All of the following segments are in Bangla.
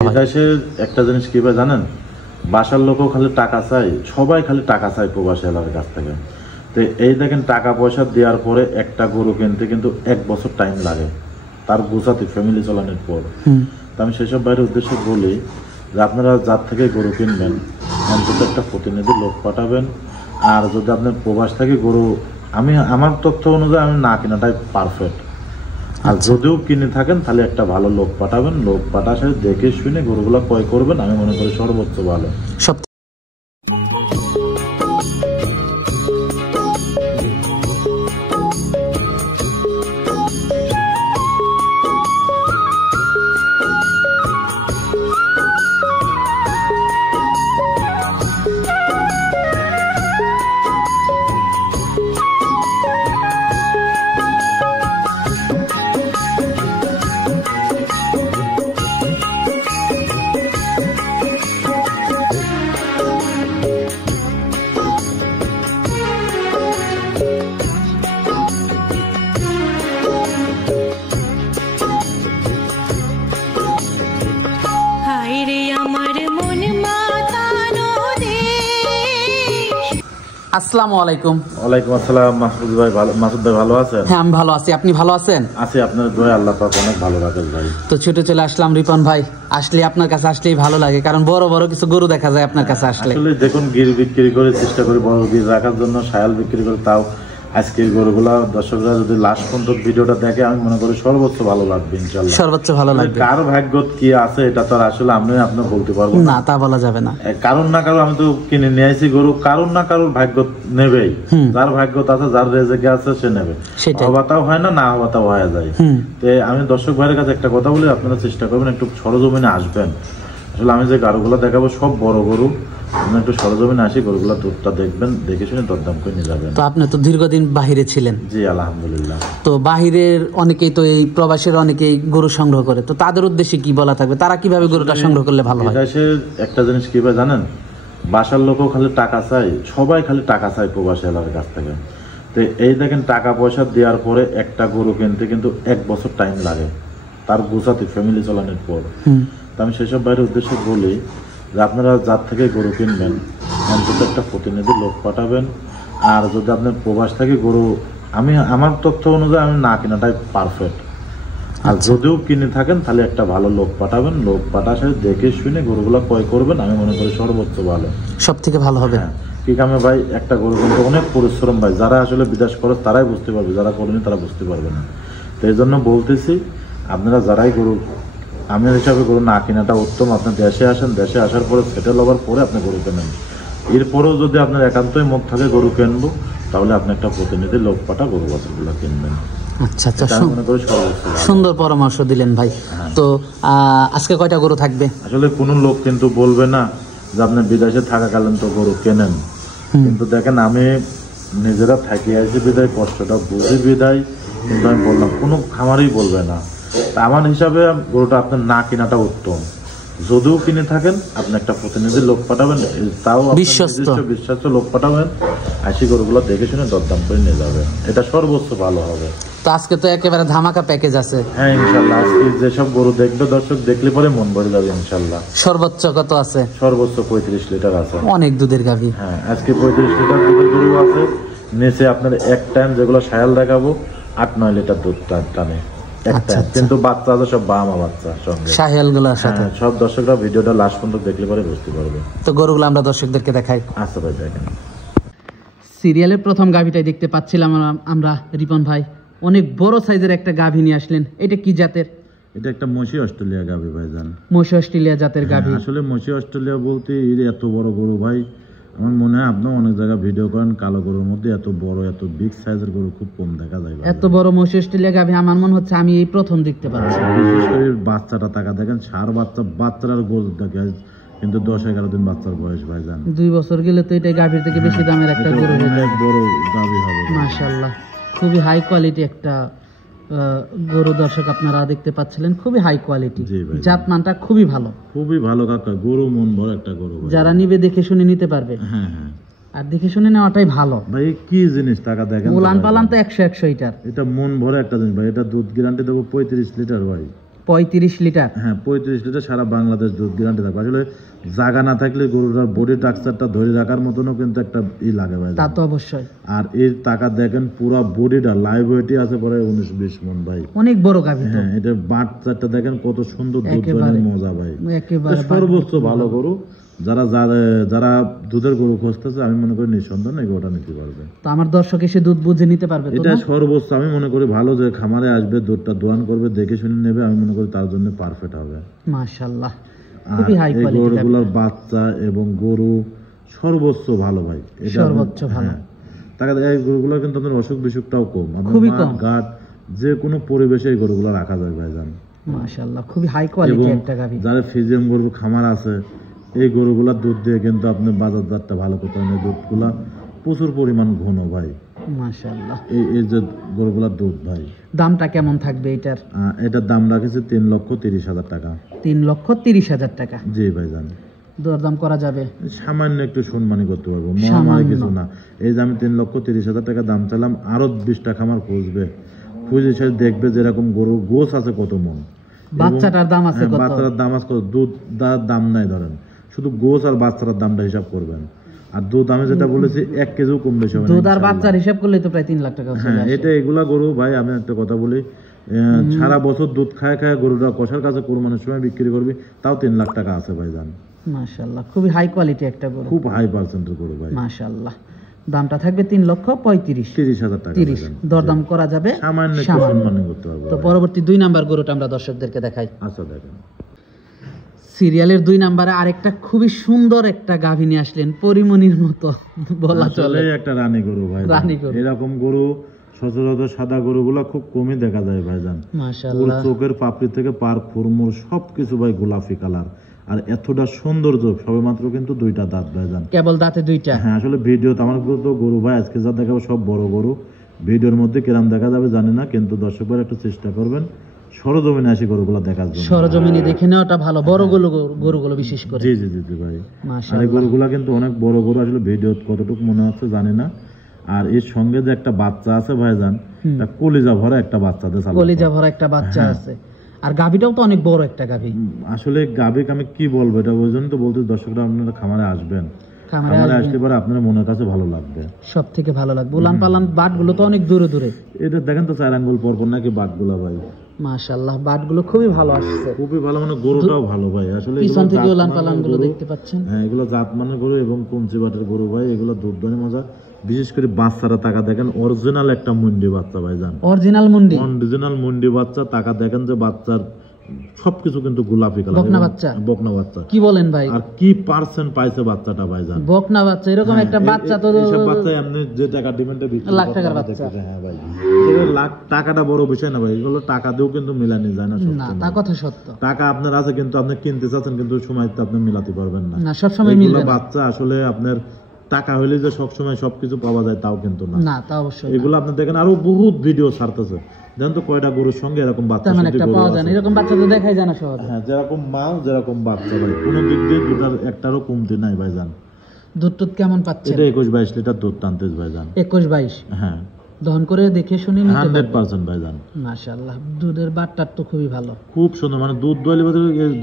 দেশের একটা জিনিস কি ভাই জানেন, বাসার লোকও খালি টাকা চাই, সবাই খালি টাকা চাই প্রবাসী এলাকার কাছ থেকে। তো এই দেখেন টাকা পয়সা দেওয়ার পরে একটা গরু কিনতে কিন্তু 1 বছর টাইম লাগে তার গোছাতে, ফ্যামিলি চালানোর পর। তো আমি সেসব বাইরের উদ্দেশ্যে বলি যে আপনারা যার থেকে গরু কিনবেন অন্তত একটা প্রতিনিধি লোক পাঠাবেন। আর যদি আপনার প্রবাস থেকে গরু, আমি আমার তথ্য অনুযায়ী আমি না কেনাটাই পারফেক্ট। আর যদিও কিনে থাকেন তাহলে একটা ভালো লোক পাঠাবেন, লোক পাঠার সাথে দেখে শুনে গরুগুলো ক্রয় করবেন, আমি মনে করি সর্বোচ্চ ভালো। আসসালামু আলাইকুম। ওয়ালাইকুম আসসালাম। মাসুদ ভাই ভালো আছেন? হ্যাঁ আমি ভালো আছি, আপনি ভালো আছেন? আছি, আপনার দোয়া আল্লাহ পাক অনেক ভালো রাখেন ভাই। তো ছুটে চলে আসলাম রিপন ভাই, আসলে আপনার কাছে আসলেই ভালো লাগে, কারণ বড় বড় কিছু গরু দেখা যায় আপনার কাছে আসলে। আসলে দেখুন গির বিক্রি করে চেষ্টা করি বড় গির রাখার জন্য, শায়াল বিক্রি করে, তাও আজকের গরুগুলা দর্শকরা যদি লাস্ট পর্যন্ত ভিডিওটা দেখে আমি মনে করি সর্বোচ্চ ভালো লাগবে ইনশাআল্লাহ। সর্বোচ্চ ভালো লাগবে। কার ভাগ্য কি আছে এটা তো আসলে আপনি বলতে পারবো না, তা বলা যাবে না। কারণ না কারণ আমি তো কিনে নিয়ে আসি গরু, কারণ না কারোর ভাগ্য নেবেই, যার ভাগ্য আছে যার রেজেকে আছে সে নেবে। হওয়াটাও হয় না, না হওয়াটাও হয়ে যায়। তো আমি দর্শক ভাইয়ের কাছে একটা কথা বলি, আপনারা চেষ্টা করবেন একটু সরজমিনে আসবেন। আসলে আমি যে গরুগুলো দেখাবো সব বড় গরু, আপনারা একটু সরজমিনে আসি গরুগুলো দুধটা দেখবেন, দেখে শুনে দরদাম করে নিয়ে যাবেন। তো আপনি তো দীর্ঘদিন বাহিরে ছিলেন। জি আলহামদুলিল্লাহ। তো বাহিরের অনেকেই তো এই প্রবাসের অনেকেই গরু সংগ্রহ করে, তো তাদের উদ্দেশ্যে কি বলা থাকবে, তারা কিভাবে গরুটা সংগ্রহ করলে ভালো হয়? দেশের একটা জিনিস কি ভাই জানেন, বাসার লোকও খালি টাকা চাই, সবাই খালি টাকা চাই প্রবাসী এলাকার কাছ থেকে। তো এই দেখেন টাকা পয়সা দেওয়ার পরে একটা গরু কিনতে কিন্তু 1 বছর টাইম লাগে তার গোছাতে, ফ্যামিলি চালানোর পর। তো আমি সেসব বাইরের উদ্দেশ্যে বলি যে আপনারা যার থেকে গরু কিনবেন অন্তত একটা প্রতিনিধি লোক পাঠাবেন। আর যদি আপনার প্রবাস থেকে গরু, আমি আমার তথ্য অনুযায়ী আমি না কেনাটাই পারফেক্ট। আর যদিও কিনে থাকেন তাহলে একটা ভালো লোক পাঠাবেন, লোক পাঠার সাথে দেখে শুনে গরুগুলো ক্রয় করবেন, আমি মনে করি সর্বোচ্চ ভালো, সব থেকে ভালো হবে। কি কামে ভাই একটা গরু কিন্তু অনেক পরিশ্রম ভাই, যারা আসলে বিদেশ করে তারাই বুঝতে পারবে, যারা করেনি তারা বুঝতে পারবে না। তো এই জন্য বলতেছি আপনারা যারাই গরু, আমার হিসাবে গরু না কেনাটা উত্তম। আপনি দেশে আসেন, দেশে আসার পরে সেটেল হওয়ার পরে আপনি গরু কেনেন। এরপরেও যদি আপনার একান্তই মুখ থাকে গরু কিনবো, তাহলে আপনি একটা প্রতিনিধি লোক পাঠা গরু বাছুরগুলো কিনবেন। আচ্ছা আচ্ছা, সুন্দর পরামর্শ দিলেন ভাই। তো আজকে কয়টা গরু থাকবে? আসলে কোনো লোক কিন্তু বলবে না যে আপনি বিদেশে থাকাকালীন তো গরু কেনেন, কিন্তু দেখেন আমি নিজেরা থাকি আছি বিদায়, কষ্টটা বুঝি বিদায়, কিন্তু আমি বললাম কোনো খামারই বলবে না। আমার হিসাবে গরুটা আপনার না কেনাটা উত্তম। যদিও কিনে থাকেন আপনি একটা প্রতিনিধি লোক পাঠাবেন, তাও বিশ্বস্ত লোক পাঠাবেন, আসি গরুগুলো দেখে শুনে দরদাম করে নিয়ে যাবে, এটা সর্বোচ্চ ভালো হবে। তো আজকে তো একেবারে ধামাকা প্যাকেজ আছে। হ্যাঁ ইনশাল্লাহ, আজকে যেসব গরু দেখবে দর্শক দেখলে পরে মন ভরে যাবে ইনশাল্লাহ। সর্বোচ্চ কত আছে? সর্বোচ্চ 35 লিটার আছে। অনেক দুধের গাভী। হ্যাঁ আজকে 35 লিটার দুধের গরু আছে। নিচে আপনার এক টাইম যেগুলো শায়াল দেখাবো 8-9 লিটার দুধ টানে একটা, কিন্তু বাচ্চা আছে সব বামা বাচ্চা সঙ্গে শায়ালগুলোর সাথে। সব দর্শকরা ভিডিওটা লাস্ট পর্যন্ত দেখলে পরে বুঝতে পারবে। তো গরুগুলো আমরা দর্শকদেরকে দেখাই। আচ্ছা ভাই দেখেন। সিরিয়ালের প্রথম গাভীটাই দেখতে পাচ্ছিলাম আমরা রিপন ভাই, অনেক বড় সাইজের একটা গাভী নিয়ে আসলেন। এটা কি জাতের? এটা একটা মশি অস্ট্রেলিয়া গাভী ভাইজান। মশি অস্ট্রেলিয়া জাতের গাভী। আসলে মশি অস্ট্রেলিয়া বলতে এত বড় গরু ভাই, আমার মনে হয় আপনি অনেক জায়গায় ভিডিও করেন, কালো গরুর মধ্যে এত বড় এত বিগ সাইজের গরু খুব কম দেখা যায়। এত বড় মশি অস্ট্রেলিয়া গাভী আমার মনে হচ্ছে আমি এই প্রথম দেখতে পাচ্ছি। বিশেষ করে বাচ্চাটা টাকা দেখেন, সার বাচ্চার গরু দেখে কিন্তু 10-11 দিন বাচ্চার বয়স ভাইজান। 2 বছর গেলে তো এটা গাভীর থেকে বেশি দামের একটা গরু হবে, অনেক বড় গাভী হবে মাশাআল্লাহ। খুবই হাই কোয়ালিটি একটা গরু দর্শক আপনারা দেখতে পাচ্ছিলেন, খুবই হাই কোয়ালিটি, জাত মানটা খুবই ভালো কাকা। গরু মন ভরা একটা গরু, যারা নিবে দেখে শুনে নিতে পারবে। হ্যাঁ হ্যাঁ, আর দেখে শুনে নেওয়াটাই ভালো ভাই। কি জিনিস টাকা দেখেন, উলান পালান তো 100 লিটার, এটা মন ভরা একটা জিনিস ভাই। এটা দুধ গ্যারান্টি দেবো 35 লিটার ভাই। 35 লিটার। হ্যাঁ 35 লিটার সারা বাংলাদেশ দুধ গ্যারান্টি থাকবে। আসলে জায়গা না থাকলে গরুটার বডি স্ট্রাকচারটা ধরে রাখার মতনও কিন্তু একটা লাগে ভাই। তা তো অবশ্যই। আর এই টাকা দেখেন পুরো বডিটা লাইভ ওয়েটই আছে পরে 19-20 মণ ভাই, অনেক বড় গাভী। হ্যাঁ এটা বাচ্চাটা দেখেন কত সুন্দর দুধ দহনের মজা ভাই, একেবারে সর্বোচ্চ ভালো গরু। যারা দুধের গরু খুঁজতেছে আমি মনে করি নিঃসন্দেহ এই গরুটা নিতে পারবে। তো আমার দর্শক এসে দুধ বুঝে নিতে পারবে তো? এটা সর্বোচ্চ আমি মনে করি ভালো, যে খামারে আসবে দুধটা দোয়ান করবে দেখে শুনে নেবে, আমি মনে করি তার জন্য পারফেক্ট হবে। মাশাআল্লাহ খুবই হাই এই কোয়ালিটি গরুগুলোর বাচ্চা এবং গরু সর্বোচ্চ ভালো ভাই, এটা সর্বোচ্চ ভালো। টাকা এই গরুগুলো কিন্তু আপনার অসুখ বিসুখটাও কম, খুবই কম। ঘাট যে কোনো পরিবেশে এই গরুগুলো রাখা যায় ভাইজান। মাশাআল্লাহ খুবই হাই কোয়ালিটি একটা গাভী। যারা ফিজিয়াম গরুর খামার আছে এই গরুগুলা দুধ দিয়ে কিন্তু আপনি বাজারদারটা ভালো করতে হবে। দুধগুলা প্রচুর পরিমাণ ঘন ভাই, মাশাআল্লাহ। এই যে গরুগুলার দুধ ভাই। দামটা কেমন থাকবে এটার? এটার দাম রাখেছে 3,30,000 টাকা। 3,30,000 টাকা। জি ভাইজান। দরদাম করা যাবে? সামান্য একটু সম্মানই করতে পারবো, মহামারী কিছু না। এই যে আমি 3,30,000 টাকা দাম চাইলাম, আরো 20টা খামার খুঁজবে, খুঁজে সে দেখবে যেরকম গরু গোছ আছে কত মন, বাচ্চাটার দাম আছে কত, বাচ্চাটার দাম আছে কত, দুধ দাম নাই ধরেন, শুধু গোছ আর বাচ্চাটার দামটা হিসাব করবেন। আর দুধ আমি যেটা বলেছি 1 কেজিও কম বেশি হবে না। দুধ আর বাচ্চার হিসাব করলে তো প্রায় 3 লাখ টাকা। হ্যাঁ এটা এগুলা গরু ভাই আমি একটা কথা বলি, সারা বছর দুধ খায় গরুটা কষার কাছে কোরবানির সময় বিক্রি করবি তাও 3 লাখ টাকা আছে ভাইজান। মাশাআল্লাহ খুবই হাই কোয়ালিটি একটা গরু, খুব হাই পার্সেন্টের গরু ভাই। মাশাআল্লাহ। দামটা থাকবে 3,35,000 টাকা। 30 দরদাম করা যাবে, সামান্য একটু সম্মানী করতে পারবো। তো পরবর্তী 2 নাম্বার গরুটা আমরা দর্শকদেরকে দেখাই। আচ্ছা দেখেন সিরিয়ালের 2 নাম্বারে আরেকটা খুবই সুন্দর একটা গাভী নিয়ে আসলেন, পরিমণির মতো বলা চলে। একটা রানী গরু ভাই, রানী গরু। এরকম গরু সচরাচর সাদা গরুগুলো খুব কমই দেখা যায় ভাইজান। মাশাআল্লাহ চোখের পাপড়ি থেকে পার খুরমুর সবকিছু ভাই গোলাপি কালার, আর এতটা সৌন্দর্য সবেমাত্র কিন্তু 2টা দাঁত ভাইজান, কেবল দাঁতে 2টা। হ্যাঁ আসলে ভিডিওতে আমার তো গরু ভাই আজকে যা দেখাবো সব বড় গরু, ভিডিওর মধ্যে কিরাম দেখা যাবে জানি না, কিন্তু দর্শকরা একটু চেষ্টা করবেন সরজমিনে আসি গরুগুলো দেখার জন্য। সরজমিনে দেখে নেওয়াটা ভালো, বড় গরুগুলো বিশেষ করে। জি জি জি ভাই। মাশাআল্লাহ আর এই গরুগুলো কিন্তু অনেক বড় গরু, আসলে ভিডিও কতটুকু মনে হচ্ছে জানি না। আর এর সঙ্গে যে একটা বাচ্চা আছে ভাইজান, কলিজা ভরা একটা বাচ্চা, কলিজা ভরা একটা বাচ্চা আছে, আর গাভীটাও তো অনেক বড় একটা গাভী। আসলে গাভীকে আমি কি বলবো, এটা ওই জন্য তো বলতে দর্শকরা আপনারা খামারে আসবেন, খামারে আসলে পরে আপনার মনের কাছে ভালো লাগবে, সব থেকে ভালো লাগবে। উলান পালান বাটগুলো তো অনেক দূরে দূরে, এটা দেখেন তো 4 আঙ্গুল পর পর নাকি বাটগুলো ভাই। মাশাআল্লাহ বাটগুলো খুবই ভালো আসছে, খুবই ভালো, মানে গরুটাও ভালো ভাই। আসলে পিছন থেকে উলান পালান গুলো দেখতে পাচ্ছেন, হ্যাঁ এগুলো জাতমানের গরু এবং কঞ্চি বাটের গরু ভাই, এগুলো দুধ দহনে মজা। বিশেষ করে বাচ্চারা টাকা দেখেন, অরিজিনাল একটা মুন্ডি বাচ্চা ভাইজান, অরিজিনাল মুন্ডি বাচ্চা। টাকা দেখেন যে বাচ্চার সবকিছু কিন্তু গোলাপি কালার, বকনা বাচ্চা। কি বলেন ভাই, আর কি পার্সেন্ট পাইছে বাচ্চাটা ভাইজান, বকনা বাচ্চা। এরকম একটা বাচ্চা তো সব বাচ্চা এমনি যে টাকা ডিমান্ডে বিক্রি লাখ টাকার বাচ্চা। হ্যাঁ ভাই লাখ টাকাটা বড় বিষয় না ভাই, এগুলো টাকা দিয়েও কিন্তু মিলানি যায় না। না তা কথা সত্য, টাকা আপনার আছে কিন্তু আপনি কিনতে চাচ্ছেন, কিন্তু সময়তে আপনি মিলাতে পারবেন না, সব সময় মিলবে না। বাচ্চা আসলে আপনার টাকা হইলে যে সবসময় সবকিছু পাওয়া যায় তাও কিন্তু না, তা অবশ্যই। এগুলো আপনি দেখেন আরো বহুত ভিডিও ছাড়তেছে, জানেন তো কয়টা গরুর সঙ্গে এরকম বাচ্চা একটা পাওয়া যায় না, এরকম বাচ্চা তো দেখাই যায় না সহজে। হ্যাঁ যেরকম মাল যেরকম বাচ্চা ভাই, কোনো দিক দিয়ে দুটার একটারও কমতি নাই ভাইজান। দুধ টুধ কেমন পাচ্ছে? এটা 21-22 লিটার দুধ টানতেছ ভাইজান। 21-22 হ্যাঁ দহন করে দেখে শুনে নিতে 100% ভাইজান। মাশাআল্লাহ দুধের বাটটার তো খুবই ভালো, খুব সুন্দর, মানে দুধ দোয়ালি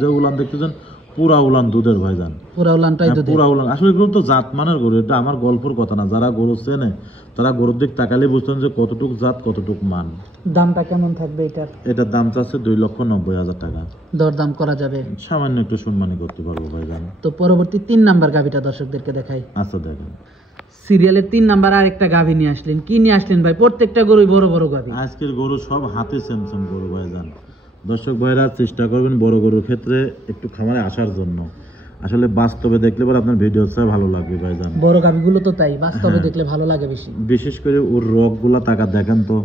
যে উলান দেখতেছেন পুরা উলান দুধের ভাইজান, পুরা উলানটাই দুধ, পুরা উলান। আসলে এগুলো তো জাত মানের গরু, এটা আমার গল্পের কথা না, যারা গরু চেনে তারা গরুর দিক তাকালে বুঝতেন যে কতটুক জাত কতটুক মান। দামটা কেমন থাকবে এটার? এটার দাম চাচ্ছে 2,90,000 টাকা। দরদাম করা যাবে? সামান্য একটু সম্মানী করতে পারবো ভাইজান। তো পরবর্তী 3 নাম্বার গাভীটা দর্শকদেরকে দেখাই। আচ্ছা দেখেন সিরিয়ালের 3 নাম্বার আরেকটা গাভী নিয়ে আসলেন, কি নিয়ে আসলেন ভাই? প্রত্যেকটা গরুই বড় বড় গাভী। আজকের গরু সব হাতে সেমসেম গরু ভাইজান। দর্শক ভাইরা চেষ্টা করবেন বড় গরুর ক্ষেত্রে একটু খামারে আসার জন্য, আসলে বাস্তবে দেখলে পরে আপনার ভিডিওটা ভালো লাগবে ভাইজান। বড় গাভীগুলো তো তাই বাস্তবে দেখলে ভালো লাগে বেশি, বিশেষ করে ওর রগগুলা টাকা দেখেন তো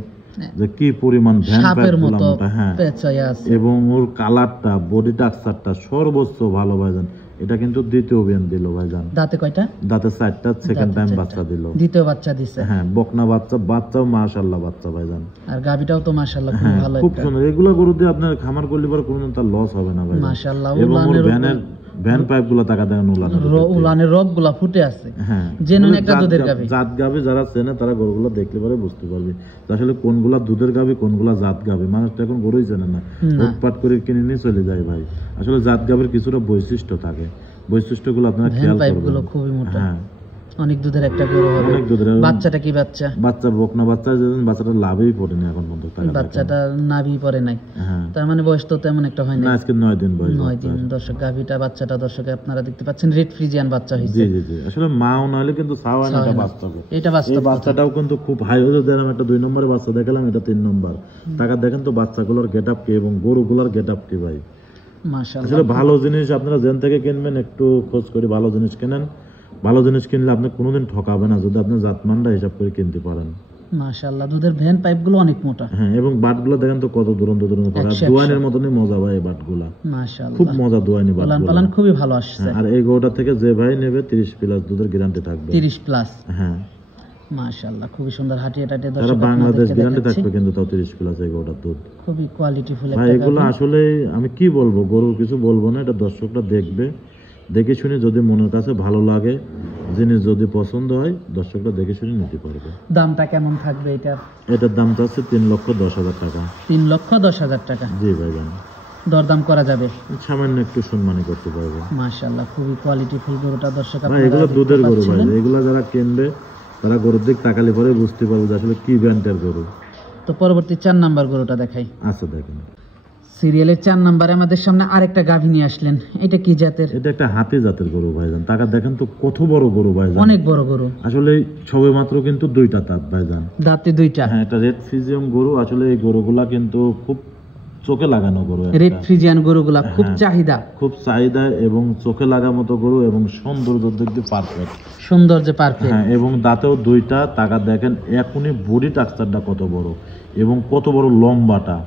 যে কি পরিমাণ সাপের মতো, হ্যাঁ এবং ওর কালারটা বডি স্ট্রাকচারটা সর্বোচ্চ ভালো ভাইজান। এটা কিন্তু দ্বিতীয় বিয়ান দিল ভাইজান। দাঁতে কয়টা? দাঁতে 4টা, সেকেন্ড টাইম বাচ্চা দিল, দ্বিতীয় বাচ্চা দিছে। হ্যাঁ বকনা বাচ্চাও মাশাআল্লাহ বাচ্চা ভাইজান, আর গাভীটাও তো মাশাআল্লাহ খুব ভালো, খুব সুন্দর। এগুলো গরু দিয়ে আপনার খামার করলে পরে কোনো তার লস হবে না ভাই, মাশাআল্লাহ। এবং ওর ভ্যান পাইপ গুলা টাকা দেখেন উলানের রগ গুলা ফুটে আছে। হ্যাঁ, জেনুইন একটা দুধের গাভী। জাত গাভী যারা চেনে তারা গরুগুলো দেখলে পরে বুঝতে পারবে আসলে কোনগুলা দুধের গাভী কোনগুলা জাত গাভী। মানুষ তো এখন গরুই চেনে না, উৎপাট করে কিনে নিয়ে চলে যায় ভাই। আসলে জাত গাভীর কিছুটা বৈশিষ্ট্য থাকে, বৈশিষ্ট্যগুলো আপনারা খেয়াল করবেন। খুবই মোটা, অনেক দুধের একটা গরু হবে। বাচ্চাটা কি বাচ্চা? বাচ্চা বকনা বাচ্চা, বাচ্চাটা লাভই পড়েনি এখন পর্যন্ত, বাচ্চাটা নাভি পড়ে নাই। তার মানে বয়স তো তেমন একটা হয় না, আজকে 9 দিন বয়স। 9 দিন। দর্শক গাভীটা বাচ্চাটা দর্শক আপনারা দেখতে পাচ্ছেন রেড ফ্রিজিয়ান বাচ্চা হইছে। জি জি জি, আসলে মাও না হলে কিন্তু সাওয়ান এটা বাস্তব। এটা বাস্তব, এই বাচ্চাটাও কিন্তু খুব হাই হয়ে দিলাম। একটা 2 নম্বরের বাচ্চা দেখালাম, এটা 3 নম্বর। টাকা দেখেন তো বাচ্চাগুলোর গেটআপ কি এবং গরুগুলোর গেটআপ কি ভাই। মাশাআল্লাহ, আসলে ভালো জিনিস আপনারা যেন থেকে কিনবেন একটু খোঁজ করে ভালো জিনিস কেনেন। ভালো জিনিস কিনলে আপনি কোনোদিন ঠকাবে না যদি আপনি জাতমানটা হিসাব করে কিনতে পারেন। মাশাআল্লাহ, দুধের ভ্যান পাইপগুলো অনেক মোটা। হ্যাঁ, এবং বাটগুলো দেখেন তো কত দুরন্ত দুরন্ত পাকা, দোয়ানের মতনই মজা ভাই এই বাটগুলা। মাশাআল্লাহ, খুব মজা দোয়ানি বাটগুলা। পালন খুবই ভালো আসছে। আর এই গরুটা থেকে যে ভাই নেবে 30 প্লাস দুধের গ্যারান্টি থাকবে। 30 প্লাস? হ্যাঁ, মাশাআল্লাহ, খুবই সুন্দর হাটিয়ে টাটিয়ে দর্শক বাংলাদেশ গ্যারান্টি থাকবে কিন্তু তাও 30 প্লাস এই গরুটার দুধ। খুবই কোয়ালিটিফুল একটা গাভী। এগুলো আসলে আমি কি বলবো, গরুর কিছু বলবো না, এটা দর্শকরা দেখবে, দেখে শুনে যদি মনের কাছে ভালো লাগে, জিনিস যদি পছন্দ হয়, দর্শকরা দেখে শুনে নিতে পারবে। দামটা কেমন থাকবে এটার? এটার দাম চাচ্ছে 3,10,000 টাকা। 3,10,000 টাকা? জি ভাই জান, দরদাম করা যাবে? সামান্য একটু সম্মানী করতে পারবে। মাশাআল্লাহ, খুবই কোয়ালিটিফুল গরুটা দর্শক আপনারা এগুলো দুধের গরু ভাই, এগুলো যারা কিনবে তারা গরুর দিক তাকালে পরে বুঝতে পারবে যে আসলে কি ব্র্যান্ডের গরু। তো পরবর্তী 4 নাম্বার গরুটা দেখাই। আচ্ছা দেখেন, সিরিয়ালের 4 নম্বরে আমাদের সামনে আরেকটা গাভী নিয়ে আসলেন। এটা কি জাতের? এটা একটা হাতি জাতের গরু ভাইজান। টাকা দেখেন তো কত বড় গরু ভাইজান, অনেক বড় গরু। আসলে সবে মাত্র কিন্তু 2টা দাঁত ভাইজান, দাঁতে 2টা। হ্যাঁ, এটা রেড ফ্রিজিয়ান গরু। আসলে এই গরুগুলা কিন্তু খুব চোখে লাগানো গরু। রেড ফ্রিজিয়ান গরুগুলা খুব চাহিদা, খুব চাহিদা এবং চোখে লাগা মতো গরু এবং সৌন্দর্য দেখতে পারফেক্ট, সৌন্দর্য পারফেক্ট। হ্যাঁ, এবং দাঁতেও 2টা। টাকা দেখেন এখনই বডি টাক্সচারটা কত বড় এবং কত বড় লম্বাটা।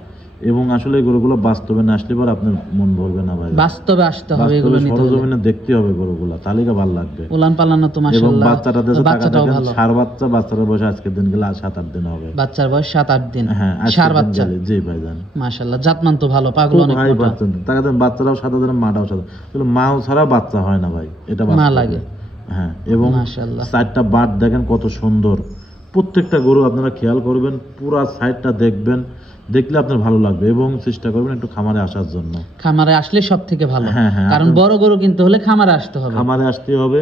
এবং আসলে এই গরুগুলো বাস্তবে না আসলে পর আপনার মন ভরবে না ভাই, বাস্তবে আসতে হবে, এগুলো নিতে হবে, সরজমিনে দেখতে হবে গরুগুলা, তাহলে ভালো লাগবে। উলান পালানো তো মাশাআল্লাহ। এবং বাচ্চাটা দেখো, টাকা দেখেন সার বাচ্চা, বাচ্চার বয়স আজকের দিন গেলে 7-8 দিন হবে। বাচ্চার বয়স 7-8 দিন? হ্যাঁ, সার বাচ্চা। জি ভাইজান, মাশাআল্লাহ, জাতমান তো ভালো, পাগল অনেক মোটা। টাকা দেন বাচ্চারাও সাদা দেন, মাটাও সাদা। আসলে মাও ছাড়া বাচ্চা হয় না ভাই, এটা মা লাগে। হ্যাঁ, এবং মাশাআল্লাহ 4টা বাট দেখেন কত সুন্দর। প্রত্যেকটা গরু আপনারা খেয়াল করবেন, পুরো সাইডটা দেখবেন, দেখলে আপনার ভালো লাগবে এবং চেষ্টা করবেন একটু খামারে আসার জন্য। খামারে আসলে সব থেকে ভালো, কারণ বড় গরু কিনতে হলে খামারে আসতে হবে, খামারে আসতে হবে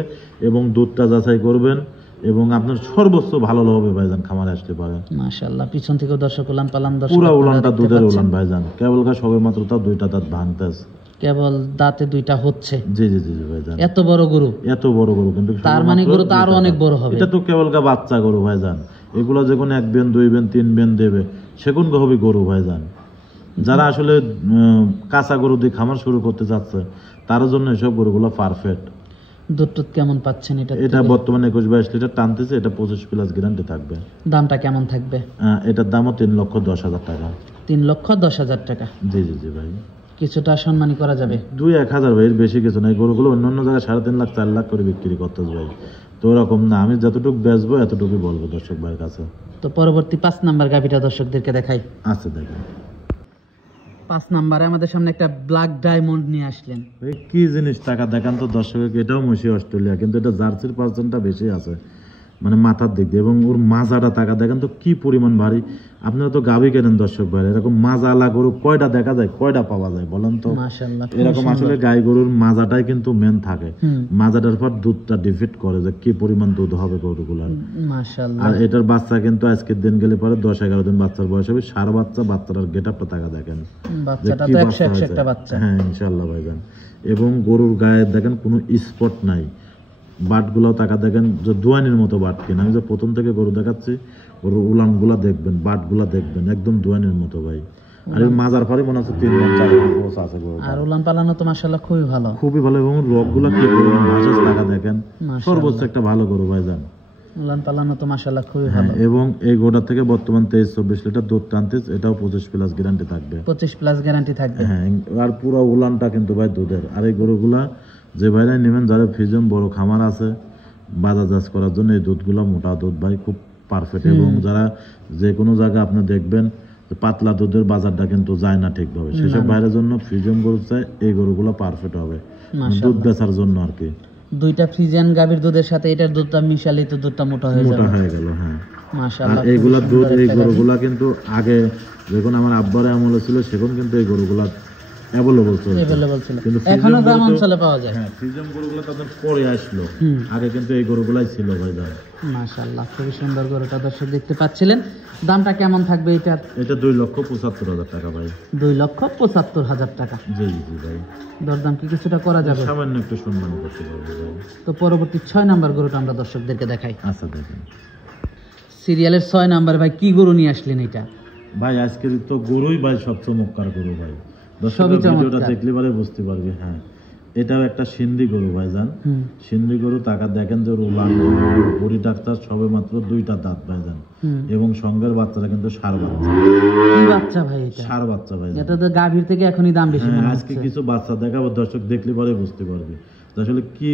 এবং দুধটা যাচাই করবেন এবং আপনার সর্বোচ্চ ভালো হবে ভাইজান খামারে আসতে পারে। মাশাআল্লাহ, পিছন থেকে দর্শক উলান পালান, দর্শক পুরো উলানটা দুধের উলান ভাইজান। কেবল সবে মাত্র তাও 2টা দাঁত ভাঙতেছে, কেবল দাঁতে 2টা হচ্ছে। জি জি জি ভাইজান, এত বড় গরু, এত বড় গরু কিন্তু তার মানে গরু তো আরো অনেক বড় হবে। এটা তো কেবল বাচ্চা গরু ভাইজান, এগুলো যখন 1 বেন 2 বেন 3 বেন দেবে সেগুন হবে গরু ভাইজান। যারা আসলে কাঁচা গরু দিয়ে খামার শুরু করতে যাচ্ছে তার জন্য এসব গরুগুলো পারফেক্ট। দুধ কেমন পাচ্ছেন এটা? এটা বর্তমানে 21-22 লিটার টানতেছে, এটা 25 প্লাস গ্যারান্টি থাকবে। দামটা কেমন থাকবে? এটার দামও 3,10,000 টাকা। 3,10,000 টাকা? জি জি জি ভাই, কিছুটা সম্মানী করা যাবে। 2-1,000 ভাই, এর বেশি কিছু নাই। গরুগুলো অন্যান্য জায়গায় 3.5 লাখ 4 লাখ করে বিক্রি করতেছে ভাই, তো ওরকম না। আমি যতটুকু বেচবো এতটুকুই বলবো দর্শক ভাইয়ের কাছে। তো পরবর্তী 5 নাম্বার গাভীটা দর্শকদেরকে দেখাই। আচ্ছা দেখেন, 5 নাম্বারে আমাদের সামনে একটা ব্ল্যাক ডায়মন্ড নিয়ে আসলেন। এই কি জিনিস, টাকা দেখান তো দর্শককে। এটাও মশি অস্ট্রেলিয়া, কিন্তু এটা জার্সির পার্সেন্টটা বেশি আছে, মানে মাথার দিক দিয়ে, এবং ওর মাজাটা টাকা দেখেন তো কি পরিমাণ ভারী। আপনারা তো গাভী কেনেন দর্শক ভাই, এরকম মাজালা গরু কয়টা দেখা যায়, কয়টা পাওয়া যায় বলেন তো? মাশাআল্লাহ, এরকম আসলে গাই গরুর মাজাটাই কিন্তু মেন থাকে, মাজাটার পর দুধটা ডিফিট করে যে কি পরিমাণ দুধ হবে গরুগুলার। মাশাআল্লাহ, আর এটার বাচ্চা কিন্তু আজকের দিন গেলে পরে 10-11 দিন বাচ্চার বয়স হবে। সার বাচ্চা, বাচ্চাটার গেটআপটা টাকা দেখেন, বাচ্চাটা তো 100 একটা বাচ্চা। হ্যাঁ ইনশাআল্লাহ ভাইজান, এবং গরুর গায়ে দেখেন কোনো স্পট নাই, বাটগুলো টাকা দেখেন যে দোয়ানির মতো বাট কিনা। আমি যে প্রথম থেকে গরু দেখাচ্ছি, গরুর উলানগুলা দেখবেন, বাটগুলা দেখবেন, একদম দোয়ানির মতো ভাই। আর এই মাজার ফাড়ি মনে হচ্ছে 3-4 বছর আছে গরু। আর উলান পালানো তো মাশাআল্লাহ খুবই ভালো, খুবই ভালো, এবং রগগুলা কি পরিমাণ ভাঁজ টাকা দেখেন, সর্বোচ্চ একটা ভালো গরু ভাইজান। উলান পালানো তো মাশাআল্লাহ খুবই ভালো। এবং এই গোটা থেকে বর্তমান 23-24 লিটার দুধ টানতেছে, এটাও 25 প্লাস গ্যারান্টি থাকবে। 25 প্লাস গ্যারান্টি থাকবে, হ্যাঁ। আর পুরো উলানটা কিন্তু ভাই দুধের। আর এই গরুগুলা যে ভাইরা নেবেন, যারা ফ্রিজিয়ান বড় খামার আছে বাজার চাষ করার জন্য, এই দুধগুলো মোটা দুধ ভাই, খুব পারফেক্ট। এবং যারা যে কোনো জায়গায় আপনি দেখবেন পাতলা দুধের বাজারটা কিন্তু যায় না ঠিকভাবে, সেসব ভাইয়ের জন্য ফ্রিজিয়ান গরু চাই, এই গরুগুলো পারফেক্ট হবে। দুধ বেচার জন্য আর কি। দুইটা ফ্রিজিয়ান গাভীর দুধের সাথে এটার দুধটা মিশালে তো দুধটা মোটা হয়ে যাবে। মোটা হয়ে গেল, হ্যাঁ। মাশাআল্লাহ, এইগুলা দুধ, এই গরুগুলা কিন্তু আগে যখন আমার আব্বার আমলে ছিল সেখন কিন্তু এই গরুগুলা অ্যাভেলেবল ছিল, কিন্তু এখনো গ্রাম অঞ্চলে পাওয়া যায়। হ্যাঁ, ফ্রিজিয়ান গরুগুলো তাদের পরে আসলো, আগে কিন্তু এই গরুগুলাই ছিল ভাইজান। মাশাআল্লাহ, খুবই সুন্দর গরুটা দর্শক দেখতে পাচ্ছিলেন। দামটা কেমন থাকবে এটার? এটা 2,75,000 টাকা ভাই। 2,75,000 টাকা। জি জি ভাই। দরদাম কি কিছুটা করা যাবে? সামান্য একটু সম্মান করতে পারবো ভাই। তো পরবর্তী 6 নাম্বার গরুটা আমরা দর্শকদেরকে দেখাই। আচ্ছা, দেখেন সিরিয়ালের 6 নাম্বার ভাই, কি গরু নিয়ে আসলেন এটা? ভাই আজকে তো গরুই ভাই সব চমৎকার গরু ভাই, সবই ভিডিওটা দেখলে পরে বুঝতে পারবে। হ্যাঁ, এটাও একটা সিন্ধি গরু ভাইজান। সিন্ধি গরু টাকা দেখেন যে উলান বড়ি ডাক্তার সবে মাত্র 2টা দাঁত ভাইজান, এবং সঙ্গের বাচ্চারা কিন্তু ষাঁড় বাচ্চা। কি বাচ্চা ভাই এটা? ষাঁড় বাচ্চা ভাই। এটা তো গাভীর থেকে এখনই দাম বেশি মনে হচ্ছে। আজকে কিছু বাচ্চা দেখাবো, দর্শক দেখলে পরে বুঝতে পারবে আসলে কি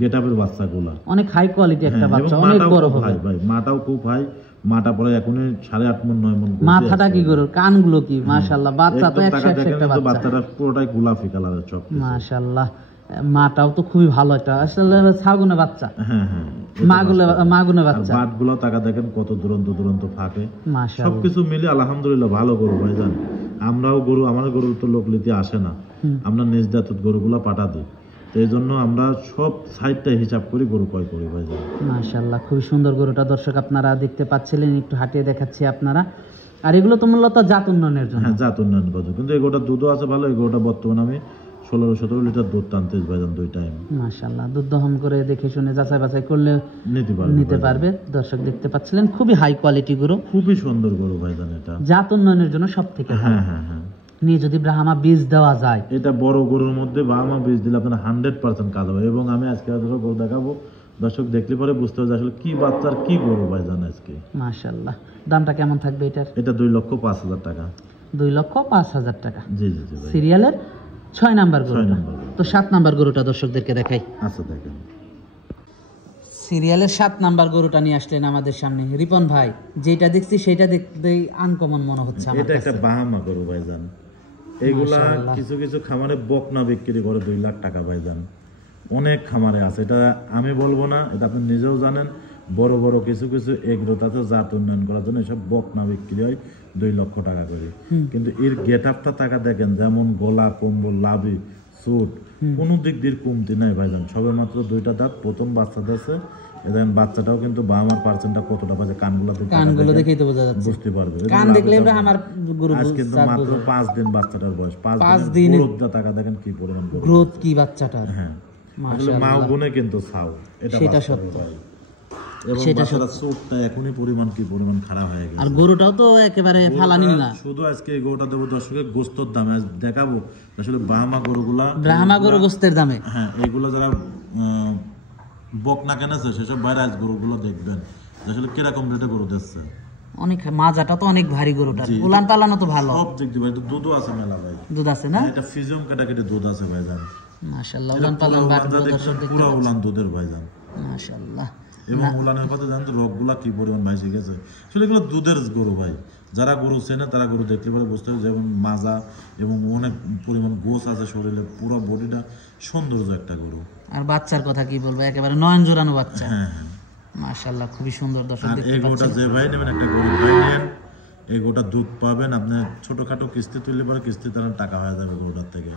গেটআপের বাচ্চাগুলা। অনেক হাই কোয়ালিটি একটা বাচ্চা, অনেক বড় হবে ভাই। মাটাও খুব হাই, মাটা পরে এখনই 8.5 মণ 9 মণ। মাথাটা কি গরুর, কানগুলো কি মাশাআল্লাহ, বাচ্চা তো একসাথে একটা বাচ্চা। বাচ্চাটা পুরোটাই গোলাপি কালারের চোখ মাশাআল্লাহ। মাটাও তো খুবই ভালো, একটা আসলে ছাগুনে বাচ্চা। হ্যাঁ হ্যাঁ, মাগুনে বাচ্চা। বাটগুলো টাকা দেখেন কত দুরন্ত ফাঁকে। মাশাআল্লাহ, সবকিছু মিলে আলহামদুলিল্লাহ ভালো গরু ভাইজান। আমরাও গরু, আমার গরু তো লোক নিতে আসে না, আমরা নিজ দাঁত গরুগুলা পাঠা দিই, এই জন্য আমরা সব সাইডটা হিসাব করি গরু ক্রয় করি ভাইজান। মাশাআল্লাহ, খুবই সুন্দর গরুটা দর্শক আপনারা দেখতে পাচ্ছিলেন, একটু হাঁটিয়ে দেখাচ্ছি আপনারা। আর এগুলো তো মূলত জাত উন্নয়নের জন্য। হ্যাঁ, জাত উন্নয়ন করছে, কিন্তু এই গরুটা দুধও আছে ভালো। এই গরুটা বর্তমানে আমি 16-17 লিটার দুধ টানতেছি ভাইজান 2 টাইম। মাশাআল্লাহ, দুধ দহন করে দেখে শুনে যাচাই বাছাই করলে নিতে পারবে। দর্শক দেখতে পাচ্ছিলেন, খুবই হাই কোয়ালিটি গরু, খুবই সুন্দর গরু ভাইজান। এটা জাত উন্নয়নের জন্য সবথেকে ভালো। হ্যাঁ হ্যাঁ হ্যাঁ, নিয়ে যদি ব্রাহ্মা বীজ দেওয়া যায়, এটা বড় গরুর মধ্যে ব্রাহ্মা বীজ দিলে আপনার 100% কাজ হবে। এবং আমি আজকে গরু দেখাবো, দর্শক দেখলে পরে বুঝতে হবে আসলে কি বাচ্চার কি গরু ভাইজান আজকে। মাশাআল্লাহ, দামটা কেমন থাকবে এটার? এটা 2,05,000 টাকা। 2,05,000 টাকা। জি জি জি ভাই। সিরিয়ালের 6 নাম্বার গরু। তো 7 নাম্বার গরুটা দর্শকদেরকে দেখাই। আচ্ছা, দেখেন সিরিয়ালের 7 নাম্বার গরুটা নিয়ে আসলেন আমাদের সামনে রিপন ভাই। যেটা দেখছি সেটা দেখতেই আনকমন মনে হচ্ছে আমার এটা একটা ব্রাহ্মা গরু ভাইজান। এইগুলা কিছু কিছু খামারে বকনা বিক্রি করে 2 লাখ টাকা ভাইজান। অনেক খামারে আছে, এটা আমি বলবো না, এটা আপনি নিজেও জানেন। বড় বড় কিছু কিছু এগ্রোতাতে জাত উন্নয়ন করার জন্য এসব বকনা বিক্রি হয় 2 লক্ষ টাকা করে। কিন্তু এর গেট আপটা টাকা দেখেন, যেমন গলা, কম্বল, লাভি, সুট, কোনো দিক দিয়ে কমতি নাই ভাইজান। সবে মাত্র 2টা দাঁত, প্রথম বাচ্চা দিয়েছে। দেখেন বাচ্চাটাও কিন্তু বাবার পার্সেন্টটা কতটা বাজে, কানগুলো দেখেই তো বোঝা যাচ্ছে, বুঝতে পারবে। কান দেখলে আমার গরু আজ কিন্তু মাত্র 5 দিন বাচ্চাটার বয়স। 5 দিন গ্রোথটা টাকা দেখেন কি পরিমাণ গ্রোথ কি বাচ্চাটার। হ্যাঁ, মাশাআল্লাহ, মা গুণে কিন্তু ছাও, এটা সেটা সত্য। এবং বাচ্চাটা চোখটা এখনই পরিমাণ কি পরিমাণ খারাপ হয়ে গেছে। আর গরুটাও তো একেবারে ফালানি না। শুধু আজকে এই গরুটা দেবো দর্শকের গোস্তর দামে, আজ দেখাবো আসলে ব্রাহ্মা গরু গোস্তের দামে। হ্যাঁ, এইগুলো যারা বকনা কেনেছে সেসব বাইরে আজ গরুগুলো দেখবেন আসলে কিরকম রেটে গরু দিচ্ছে। অনেক মাজাটা তো অনেক ভারী গরুটা, উলান পালানো তো ভালো, সব দিক দিয়ে ভাই। দুধও আছে মেলা ভাই, দুধ আছে না? এটা ফিজিয়াম কাটাকাটি দুধ আছে ভাইজান। মাশাআল্লাহ, উলান পালান বাটগুলো দর্শক দেখতে পুরো উলান দুধের ভাইজান। মাশাআল্লাহ। এবং উলানের পাতে জানতো রোগগুলা কি পরিমাণ ভাই শিখেছে। আসলে এগুলো দুধের গরু ভাই। যারা গরু চেনে তারা গরু দেখতে পারে, বুঝতে হবে যেমন মাজা এবং অনেক পরিমাণ গোছ আছে শরীরে, পুরো বডিটা সৌন্দর্য একটা গরু। আর বাচ্চার কথা কি বলবো, একেবারে নয়ন জোড়ানো বাচ্চা। হ্যাঁ হ্যাঁ, মাশাআল্লাহ, খুবই সুন্দর দর্শক দেখতে পাচ্ছেন। এই গরুটা যে ভাই নেবেন, একটা গরু ভাই নেন, এই গরুটা দুধ পাবেন আপনি ছোটখাটো কিস্তি তুললে পরে কিস্তি তার টাকা হয়ে যাবে গরুটার থেকে।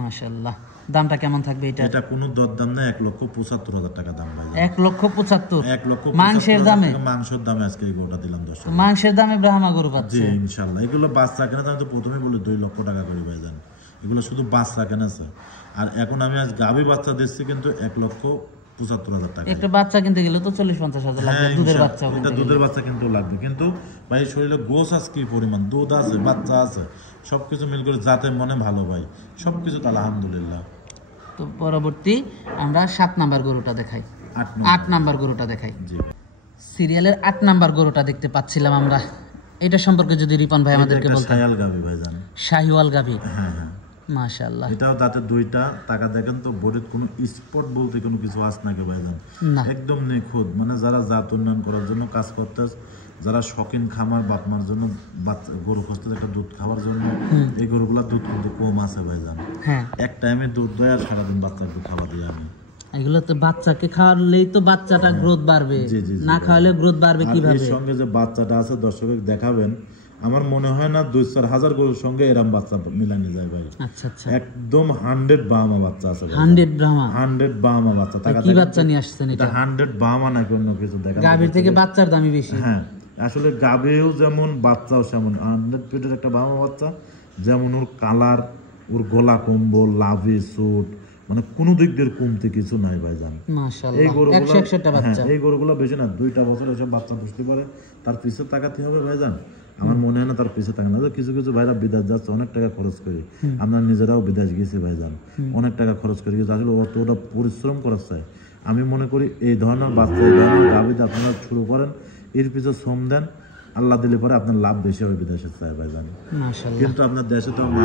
মাশাআল্লাহ, দামটা কেমন থাকবে এটা? এটা কোনো দরদাম না, 1,75,000 টাকা দাম ভাই। 1,75,000? 1,75,000 মাংসের দামে? মাংসের দামে আজকে এই গরুটা দিলাম দর্শক। মাংসের দামে ব্রাহ্মা গরু পাচ্ছে? জি ইনশাআল্লাহ। এগুলো বাচ্চা কেনা, আমি তো প্রথমেই বলি 2 লক্ষ টাকা করে ভাই যান। এগুলো শুধু বাচ্চা কেনাছে। আর এখন আমি আজ গাভী বাচ্চা দিচ্ছি কিন্তু 1,75,000 টাকা। একটা বাচ্চা কিনতে গেলে তো 40-50,000 লাগবে, দুধের বাচ্চা। এটা দুধের বাচ্চা কিন্তু লাগবে, কিন্তু ভাই শরীরে গোছ আছে কি পরিমাণ, দুধ আছে, বাচ্চা আছে, সবকিছু মিল করে যাতে মনে ভালো ভাই, সবকিছু তো আলহামদুলিল্লাহ। তো পরবর্তী আমরা 7 নাম্বার গরুটা দেখাই। 8 নাম্বার গরুটা দেখাই। জি, সিরিয়ালের 8 নাম্বার গরুটা দেখতে পাচ্ছিলাম আমরা। এটা সম্পর্কে যদি রিপন ভাই আমাদেরকে বলতেন। শাহিওয়াল গাভী ভাই জান। শাহিওয়াল গাভী। হ্যাঁ হ্যাঁ, মাশাআল্লাহ। এটাও দাঁতে 2টা, টাকা দেখেন তো বডির কোনো স্পট বলতে কোনো কিছু আস নাকি ভাই জান, একদম নিখুঁত। মানে যারা জাত উন্নয়ন করার জন্য কাজ করতে যারা শখিন খামার বাপ মার জন্য বাচ্চা গরু খুঁজতে একটা দুধ খাওয়ার জন্য, এই গরুগুলার দুধ কিন্তু কম আছে ভাইজান। হ্যাঁ, এক টাইমে দুধ দেয় আর সারাদিন বাচ্চাকে খাওয়া দিই আমি। এগুলো তো বাচ্চাকে খাওয়ালেই তো বাচ্চাটা গ্রোথ বাড়বে, না খাওয়ালে গ্রোথ বাড়বে কিভাবে? এর সঙ্গে যে বাচ্চাটা আছে দর্শক দেখাবেন, আমার মনে হয় না 2-4 হাজার গরুর সঙ্গে এরকম বাচ্চা মিলানি যায় ভাই। আচ্ছা আচ্ছা, একদম 100 ব্রাহ্মা বাচ্চা আছে। 100 ব্রাহ্মা? 100 ব্রাহ্মা বাচ্চা। কি বাচ্চা নিয়ে আসছেন এটা? 100 ব্রাহ্মা নাকি অন্য কিছু দেখা? গাভীর থেকে বাচ্চার দামই বেশি। হ্যাঁ, আসলে গাভীও যেমন বাচ্চাও সেমন। 100 পেটের একটা ব্রাহ্মা বাচ্চা, যেমন ওর কালার, ওর গলা কম্বল, লাভি সুট, মানে কোনো দিক দিয়ে কমতে কিছু নাই ভাইজান। মাশাআল্লাহ, এই গরুগুলো 161টা বাচ্চা। এই গরুগুলো বেশি না, 2টা বছর এসে বাচ্চা পুষতে পারে, তার পিছে তাকাতে হবে ভাইজান। আমার মনে হয় না তার পিছে তাকানো। কিছু কিছু ভাইরা বিদেশ যাচ্ছে, অনেক টাকা খরচ করে, আমরা নিজেরাও বিদেশ গেছি ভাইজান, অনেক টাকা খরচ করে গেছি, আসলে অতটা পরিশ্রম করা চাই। আমি মনে করি এই ধরনের বাচ্চা, এই ধরনের গাভীতে আপনারা শুরু করেন, এর পিছনে শ্রম দেন, আল্লাহ দিলে পরে আপনার লাভ বেশি হবে বিদেশে চাই ভাইজান। মাশাআল্লাহ, কিন্তু আপনার দেশে তো মা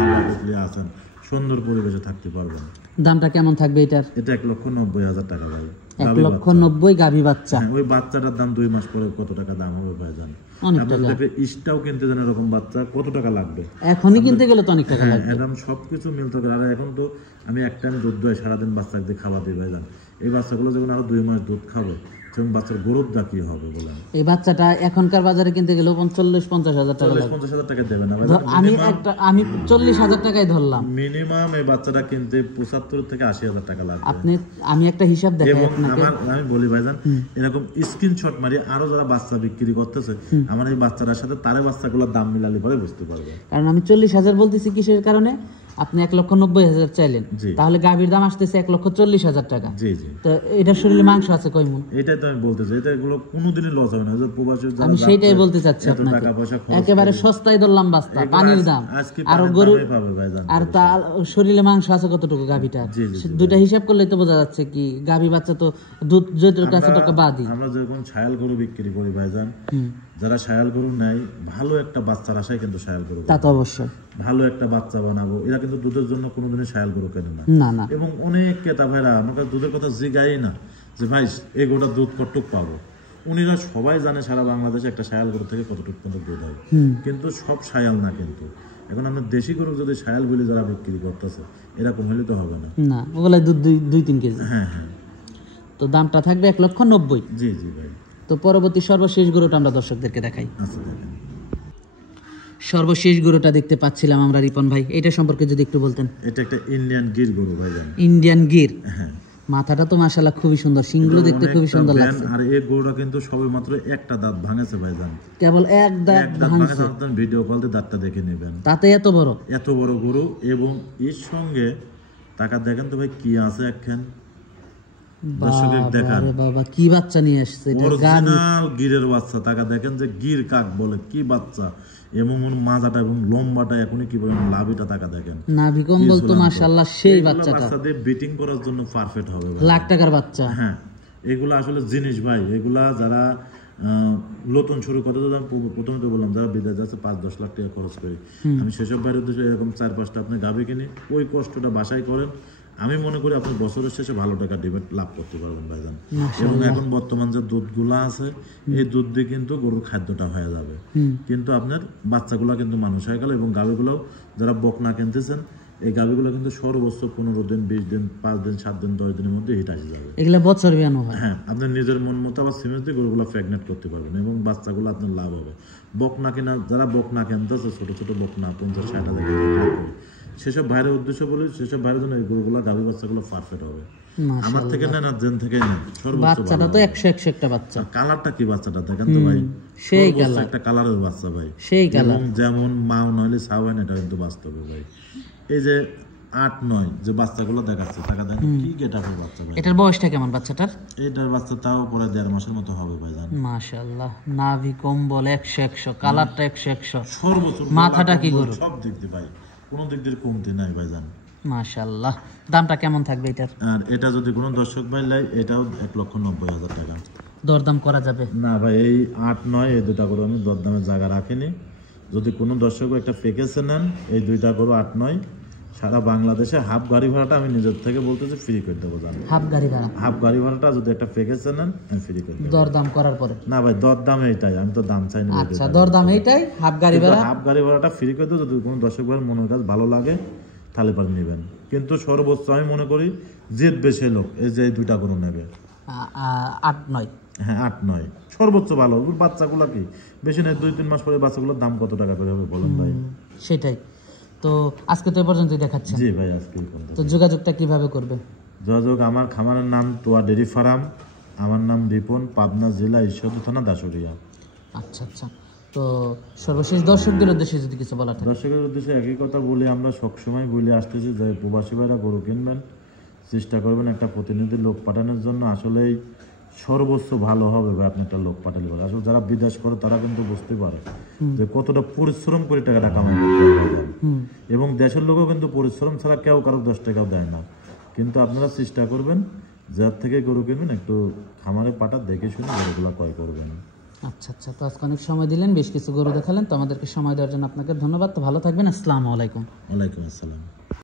আছেন, সুন্দর পরিবেশে থাকতে পারবেন। দামটা কেমন থাকবে এটার? এটা 1,90,000 টাকা ভাই। 1,90,000 গাভী বাচ্চা। ওই বাচ্চাটার দাম 2 মাস পরে কত টাকা দাম হবে ভাইজান? অনেক টাকা। আপনি ইস্টাও কিনতে যান এরকম বাচ্চা, কত টাকা লাগবে? এখনই কিনতে গেলে তো অনেক টাকা লাগবে। এরকম সবকিছু মিলতে হবে। আর এখন তো আমি এক টাইম দুধ দই সারাদিন বাচ্চাকে খাওয়া দিই ভাইজান। এই বাচ্চাগুলো যখন আরো 2 মাস দুধ খাবে, তখন বাচ্চার গরুর দা কি হবে বলেন? এই বাচ্চাটা এখনকার বাজারে কিনতে গেলে 40-50 টাকা লাগবে। 40-50 টাকা দেবে না আমি 40,000 টাকায় ধরলাম। মিনিমাম এই বাচ্চাটা কিনতে 75 থেকে 80,000 টাকা লাগবে। আমি একটা হিসাব দেখাই এবং আপনাকে। আমি বলি ভাইজান, এরকম স্ক্রিনশট মারি আরো যারা বাচ্চা বিক্রি করতেছে, আমার এই বাচ্চাটার সাথে তারে বাচ্চাগুলোর দাম মিলালে পরে বুঝতে পারবে। কারণ আমি 40,000 বলতেছি কিসের কারণে? আপনি 1,90,000 চাইলেন, তাহলে গাভীর দাম আসতেছে 1,40,000 টাকা। জি জি। তো এটার শরীরে মাংস আছে কয় মণ? এটাই তো আমি বলতেছি, এটা এগুলো কোনোদিনই লস হবে না। যে প্রবাসী যারা আমি সেটাই বলতে চাচ্ছি আপনাকে, একেবারে সস্তায় ধরলাম বাস্তা, পানির দাম। আর গরু আর তার শরীরে মাংস আছে কতটুকু গাভীটার? দুইটা হিসাব করলে তো বোঝা যাচ্ছে কি গাভী বাচ্চা তো দুধ যতটুকু আছে টাকা বাদই। আমরা যখন ছায়াল গরু বিক্রি করি ভাইজান, যারা ছায়াল গরু নেয়, ভালো একটা বাচ্চার আশায় কিন্তু ছায়াল গরু, তা তো অবশ্যই ভালো একটা বাচ্চা বানাবো, এরা কিন্তু দুধের জন্য কোনোদিনই ছায়াল গরু কেনে না। না না। এবং অনেক ক্রেতা ভাইরা আমাকে দুধের কথা জিগাই না যে ভাই এই গরুটা দুধ কতটুক পাবো। উনিরা সবাই জানে সারা বাংলাদেশে একটা ছায়াল গরু থেকে কতটুক পর্যন্ত দুধ হয়, কিন্তু সব ছায়াল না। কিন্তু এখন আমরা দেশি গরু যদি ছায়াল বলে যারা বিক্রি করতেছে, এরকম হলে তো হবে না। না, ওগুলা দুধ 2-3 কেজি। হ্যাঁ হ্যাঁ। তো দামটা থাকবে 1,90,000। জি জি ভাই। তো পরবর্তী সর্বশেষ গরুটা আমরা দর্শকদেরকে দেখাই। আচ্ছা দেখেন, সর্বশেষ গরুটা দেখতে পাচ্ছিলাম আমরা রিপন ভাই, এটা সম্পর্কে যদি একটু বলতেন। এটা একটা ইন্ডিয়ান গির গরু ভাইজান। ইন্ডিয়ান গির? হ্যাঁ। মাথাটা তো মাশাআল্লাহ খুবই সুন্দর, শিংগুলো দেখতে খুবই সুন্দর লাগছে। আর এই গরুটা কিন্তু সবেমাত্র একটা দাঁত ভাঙেছে ভাইজান, কেবল এক দাঁত ভাঙছে। আপনি ভিডিও কল দিয়ে দাঁতটা দেখে নেবেন, তাতে এত বড় গরু। এবং এর সঙ্গে টাকা দেখেন তো ভাই কি আছে একখান, দর্শকের দেখান বাবা কি বাচ্চা নিয়ে আসছে, এটা অরিজিনাল গিরের বাচ্চা। টাকা দেখেন যে গির কাক বলে কি বাচ্চা, এবং মাজাটা এবং লম্বাটা এখনই কি বলেন, লাভিটা টাকা দেখেন, নাভি কম্বল তো মাশাআল্লাহ সেই বাচ্চাটা। বাচ্চা দিয়ে বিটিং করার জন্য পারফেক্ট হবে ভাই, লাখ টাকার বাচ্চা। হ্যাঁ, এগুলা আসলে জিনিস ভাই। এগুলা যারা নতুন শুরু করে, প্রথমে তো বললাম যারা বিদেশ যাচ্ছে 5-10 লাখ টাকা খরচ করি, আমি সেসব বাইরের উদ্দেশ্যে এরকম 4-5টা আপনি গাভী কিনে ওই কষ্টটা বাসায় করেন, আমি মনে করি আপনি বছরের শেষে ভালো টাকা ডিমেট লাভ করতে পারবেন ভাইজান। এবং এখন বর্তমান যে দুধগুলা আছে, এই দুধ দিয়ে কিন্তু গরুর খাদ্যটা হয়ে যাবে, কিন্তু আপনার বাচ্চাগুলা কিন্তু মানুষ হয়ে গেল। এবং গাভীগুলো যারা বকনা কিনতেছেন, এই গাভীগুলো কিন্তু সর্বোচ্চ 15 দিন, 20 দিন, 5 দিন, 7 দিন, 10 দিনের মধ্যে হিট আসে যাবে। এগুলা বছর বিয়ানো হয়। হ্যাঁ, আপনার নিজের মন মতো আবার সিমেন্স দিয়ে গরুগুলো প্রেগনেন্ট করতে পারবেন, এবং বাচ্চাগুলো আপনার লাভ হবে। বকনা কিনা যারা বকনা কিনতেছে, ছোট ছোট বকনা 50-60 হাজার টাকা, সেসব ভাইয়ের উদ্দেশ্য বলি, সেসব ভাইয়ের জন্য এই গরুগুলো গাভী বাচ্চাগুলো পারফেক্ট হবে। আমার থেকে নেন আর জেন থেকে নেন, বাচ্চাটা তো 100 একটা বাচ্চা। কালারটা কি বাচ্চাটা দেখেন তো ভাই, সেই কালার, একটা কালারের বাচ্চা ভাই, সেই কালার। যেমন মাও নইলে সাওয়ান, এটা কিন্তু বাস্তবে ভাই। এই যে 8-9 যে বাচ্চাগুলো দেখাচ্ছে, টাকা দেন কি গেটআপের বাচ্চা ভাই। এটার বয়সটা কেমন বাচ্চাটার? এটার বাচ্চা তাও পরে 1.5 মাসের মতো হবে ভাই জান। মাশাআল্লাহ, নাভি কম্বল 100, কালারটা 100, সর্বোচ্চ মাথাটা কি গরু, সব দিক দিয়ে ভাই, কোনো দিক দিয়ে কমতি নাই ভাই জান। মাশাআল্লাহ। দামটা কেমন থাকবে এটার? আর এটা যদি কোনো দর্শক ভাই লাই, এটাও 1,90,000 টাকা। দরদাম করা যাবে না ভাই, এই 8-9 এই দুটা গরু আমি দরদামের জায়গা রাখিনি। যদি কোনো দর্শক একটা প্যাকেজে নেন, এই দুইটা গরু 8-9 সারা বাংলাদেশে হাফ গাড়ি ভাড়াটা আমি নিজের থেকে বলতেছি ফ্রি করে দেবো জানেন। হাফ গাড়ি ভাড়াটা যদি একটা প্যাকেজ নেন আমি ফ্রি করে দেবো দরদাম করার পরে। না ভাই দরদাম এইটাই, আমি তো দাম চাই না। আচ্ছা দরদাম এইটাই, হাফ গাড়ি ভাড়াটা ফ্রি করে দেবো। যদি কোনো দর্শক ভাইয়ের মনের কাছে ভালো লাগে তাহলে পরে নেবেন, কিন্তু সর্বোচ্চ আমি মনে করি জিতবে সে লোক এই যে এই 2টা গরু নেবে। 8-9, হ্যাঁ 8-9 সর্বোচ্চ ভালো। বাচ্চাগুলো কি বেশি নেই, 2-3 মাস পরে বাচ্চাগুলোর দাম কত টাকা করে হবে বলেন ভাই? সেটাই তো। আজকে তো এ পর্যন্তই দেখাচ্ছেন। জি ভাই আজকে তো যোগাযোগটা কিভাবে করবে? যোগাযোগ আমার খামারের নাম তোয়া ডেরি ফার্ম, আমার নাম রিপন, পাবনা জেলা ঈশ্বরদী থানা দাসুরিয়া। আচ্ছা আচ্ছা। তো সর্বশেষ দর্শকদের উদ্দেশ্যে যদি কিছু বলা থাকে? দর্শকের উদ্দেশ্যে একই কথা বলি, আমরা সবসময় বলে আসতেছি যে প্রবাসী ভাইরা গরু কিনবেন চেষ্টা করবেন একটা প্রতিনিধি লোক পাঠানোর জন্য। আসলেই সর্বোচ্চ ভালো হবে ভাই আপনি একটা লোক পাঠালে বলে। আসলে যারা বিদেশ করে তারা কিন্তু বুঝতে পারে যে কতটা পরিশ্রম করে টাকাটা কামাই করতে হবে, এবং দেশের লোকও কিন্তু পরিশ্রম ছাড়া কেউ কারো 10 টাকাও দেয় না। কিন্তু আপনারা চেষ্টা করবেন যার থেকে গরু কিনবেন একটু খামারে পাঠা দেখে শুনে গরুগুলো ক্রয় করবেন। আচ্ছা আচ্ছা। তো আজকে অনেক সময় দিলেন, বেশ কিছু গরু দেখালেন, তো আমাদেরকে সময় দেওয়ার জন্য আপনাকে ধন্যবাদ। তো ভালো থাকবেন। আসসালামু আলাইকুম। ওয়ালাইকুম আসসালাম।